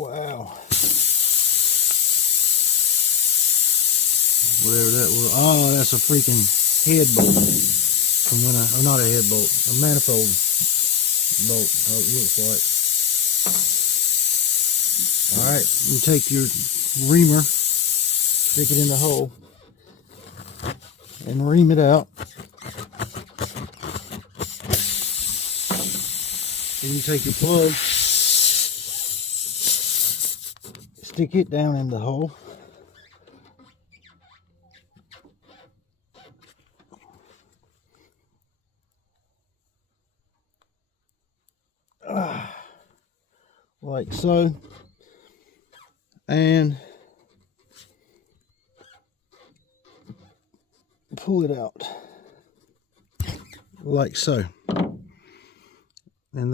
Wow. Whatever that was. Oh, that's a freaking head bolt. From when or not a head bolt, a manifold bolt, how it looks like. Alright, you take your reamer, stick it in the hole, and ream it out. Then you take your plug, stick it down in the hole. Like so, and pull it out like so, and